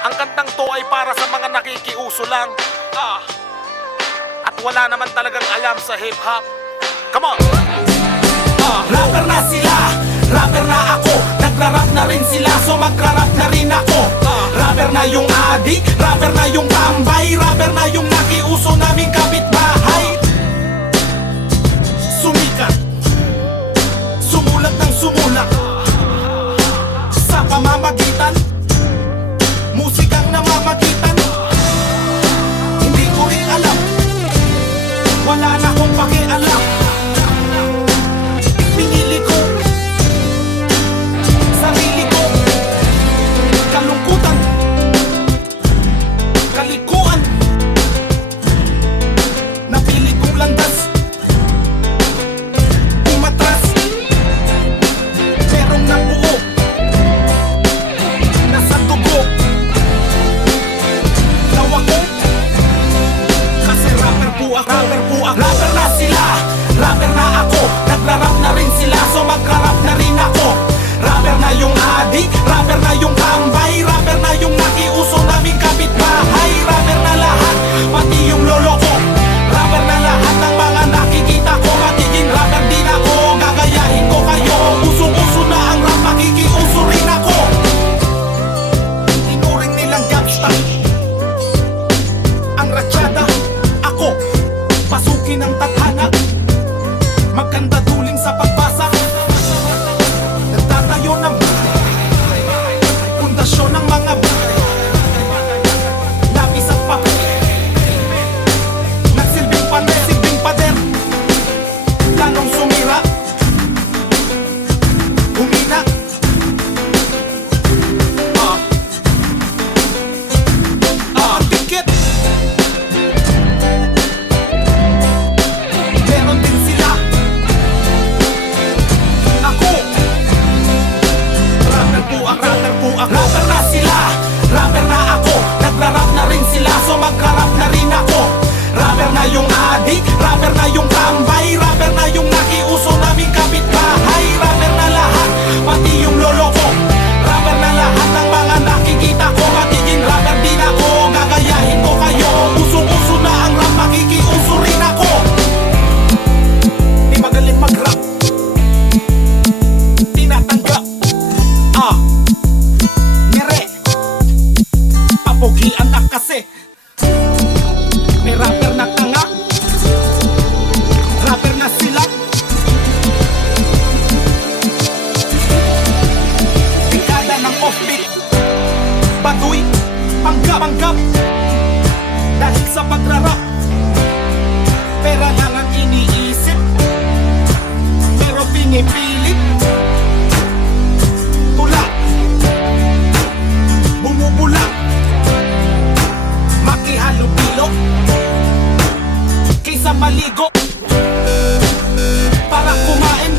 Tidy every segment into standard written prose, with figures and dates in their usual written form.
Ang kantang to ay para sa mga nakikiuso lang at wala naman talagang alam sa hip-hop. Come on! Rapper na sila, rapper na ako. Nagra-rap na rin sila, so magra-rap na rin ako. Rapper na yung adik, rapper na yung tambay, rapper na yung nakiuso naming kapitbahay. Sumikat, sumulat ng sumulat sa pamamagitan musikang namamagitan. Hindi ko rin alam, wala na akong pakialam. Pinili ko sarili ko, kalungkutan, kalikuan. Napili kong landas, umatras, merong nabuo, nasa dugo. Tawa ko, kasi rapper po ako. Rapper po ako. Rapper na sila, rapper na ako. Nagra-rap na rin sila, so magra-rap na rin ako. Rapper na yung adik, rapper na yung tambay, rapper na yung nakiuso naming kapitbahay. Rapper na lahat, pati yung lolo ko. Rapper na lahat ng mga nakikita ko. Magiging rapper din ako, gagayahin ko kayo. Usong-uso na ang rap, makikiuso rin ako. Tinuring nilang gangsta ang ratsyada, ako pasukin ang tadhana. Magkanda duling sa pagbasa, nagtatayo ng pundasyon ng mga lapis at papel. Nagsilbing pader, silbing pader, planong sumira, humina. Tikit, meron din sila. Ako, rapper po ako. Rapper po ako. Rapper na sila, rapper na ako. Nagra-rap na rin sila, so magra-rap na rin ako. Rapper na yung adik, rapper na yung tambay, rapper na yung nakiuso naming kapitbahay. Rapper na lahat, pati yung lolo ko. Rapper na lahat ng mga nakikita ko. Magiging rapper din ako, gagayahin ko kayo. Usong-uso na ang rap, makikiuso rin ako. Di magaling mag-rap, tinatanggap. Nere, papugian na kasi. May rapper na tanga, rapper na sila. Dekada ng offbeat, baduy, panggap-panggap. Dahil sa pagra-rap, pera lang ang iniisip, pero pinipilit. Tula, bumubula, makihalo-bilo, kaysa maligo para kumain.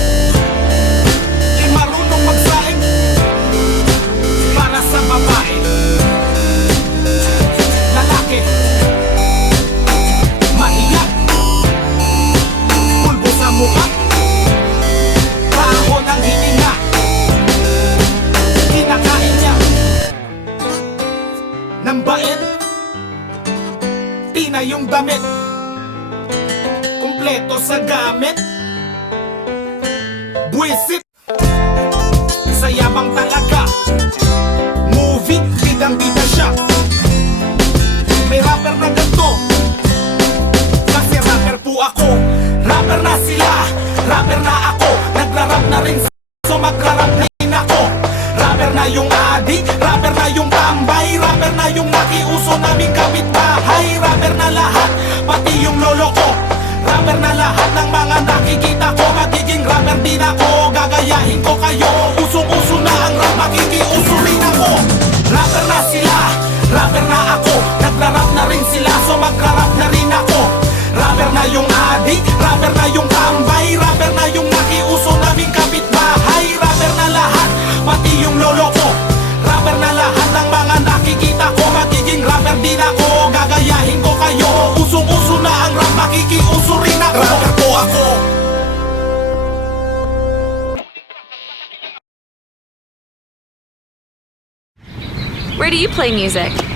Di marunong magsaing para sa babae, lalaki, mahiya, pulbo sa mukha, baho ng hininga, kinakain niya ng bait. Di na yung damit, kumpleto sa gamit. Buwisit, sa yabang talaga. Movie, bidang-bida siya. May rapper na ganito, kasi rapper po ako. Rapper na sila, rapper na ako. Nagra-rap na rin, so magra-rap rin ako. Rapper na yung adik, rapper na yung tambay, rapper na yung nakiuso naming kapitbahay. Rapper na lahat, pati yung lolo ko. Rapper na lahat ng mga nakikita ko. Magiging rapper din ako, gagayahin ko kayo. Usong-uso na ang rap, makikiuso rin ako. Rapper na sila, rapper na ako. Nagra-rap na rin sila, so magra-rap na rin ako. Rapper na yung adik, rapper na yung tambay, rapper na yung nakiuso naming kapitbahay. Rapper na lahat, pati yung lolo ko. Rapper na lahat ng mga nakikita ko. Magiging rapper din ako, gagayahin ko kayo. Usong-uso na ang rap, makikiuso rin ako. Rapper po ako. you play music?